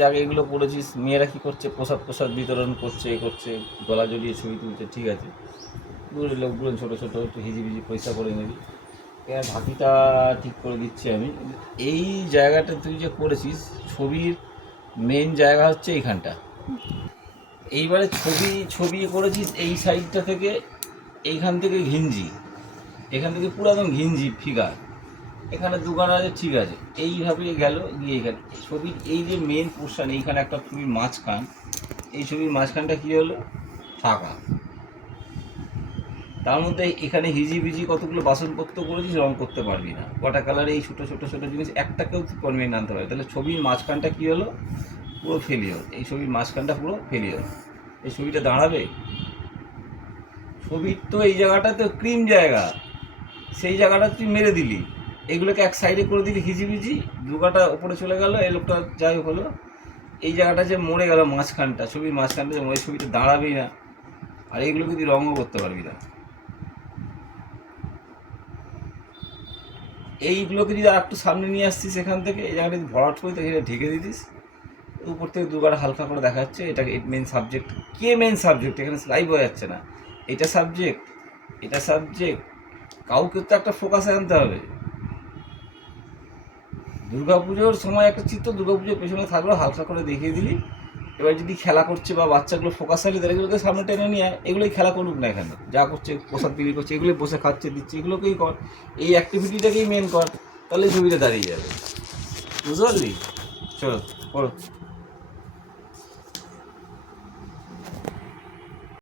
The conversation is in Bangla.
জায়গায় এগুলো করেছিস, মেয়েরা কী করছে, প্রসাদ বিতরণ করছে, গলা জড়িয়ে ছবি তুলছে, ঠিক আছে, দূরের লোকগুলো ছোটো ছোটো একটু হিজিবিজি পয়সা করে নেবি, এবার বাকিটা ঠিক করে দিচ্ছি আমি। এই জায়গাটা তুই যে করেছিস, ছবির মেন জায়গা হচ্ছে এইখানটা। এইবারে ছবি করেছিস এই সাইডটা থেকে, এইখান থেকে ঘিঞ্জি, এখান থেকে পুরো একদম ঘিঞ্জি ফিগার, এখানে দোকান আছে, ঠিক আছে, এইভাবে গেল গিয়ে এখানে ছবির এই যে মেন পোর্শন, এইখানে একটা ছবির মাঝখান, এই ছবির মাঝখানটা কী হলো, ফাঁকা। তার মধ্যে এখানে হিজিবিজি কতগুলো বাসনপত্র করেছিস, রং করতে পারবি না, ওয়াটার কালারে এই ছোটো ছোটো ছোটো জিনিস একটাকেও তুই কনভেন্ট আনতে পারবি, তাহলে ছবির মাঝখানটা কী হলো, পুরো ফেলিওর। এই ছবির মাঝখানটা পুরো ফেলিওর। এই ছবিটা দাঁড়াবে? ছবির তো এই জায়গাটা তো ক্রিম জায়গা, সেই জায়গাটা তুই মেরে দিলি, এগুলোকে এক সাইডে করে দিলি হিজিবিজি, দুগাটা ওপরে চলে গেল, এই লোকটা যাই হলো, এই জায়গাটা যে মরে গেল মাঝখানটা, ছবির মাঝখানটা যে মরে, ছবিটা দাঁড়াবেই না, আর এইগুলোকে তুই রঙও করতে পারবি না। এইগুলোকে যদি আর একটু সামনে নিয়ে আসছিস এখান থেকে, এই জায়গাটা ভরাট করে এখানে ঢেকে দিতিস, উপর থেকে দুবার হালকা করে দেখা যাচ্ছে এটাকে মেন সাবজেক্ট। কে মেন সাবজেক্ট এখানে স্লাইভ হয়ে যাচ্ছে না, এটা সাবজেক্ট, কাউকে তো একটা ফোকাসে আনতে হবে। দুর্গাপুজোর সময় একটা চিত্র দুর্গাপুজোর পেছনে থাকলো, হালকা করে দেখিয়ে দিলি, এবার যদি খেলা করছে বা বাচ্চাগুলো ফোকাস আলি, তাহলে এগুলোকে সামনে টেনে নিয়ে এগুলোই খেলা করুক না, এখানে যা করছে প্রসাদ বিক্রি করছে, এগুলোই বসে খাচ্ছে দিচ্ছে, এগুলোকেই কর, এই অ্যাক্টিভিটিটাকেই মেন কর, তাহলে ছবিটা দাঁড়িয়ে যাবে। বুঝতে পারলি? চলো করো।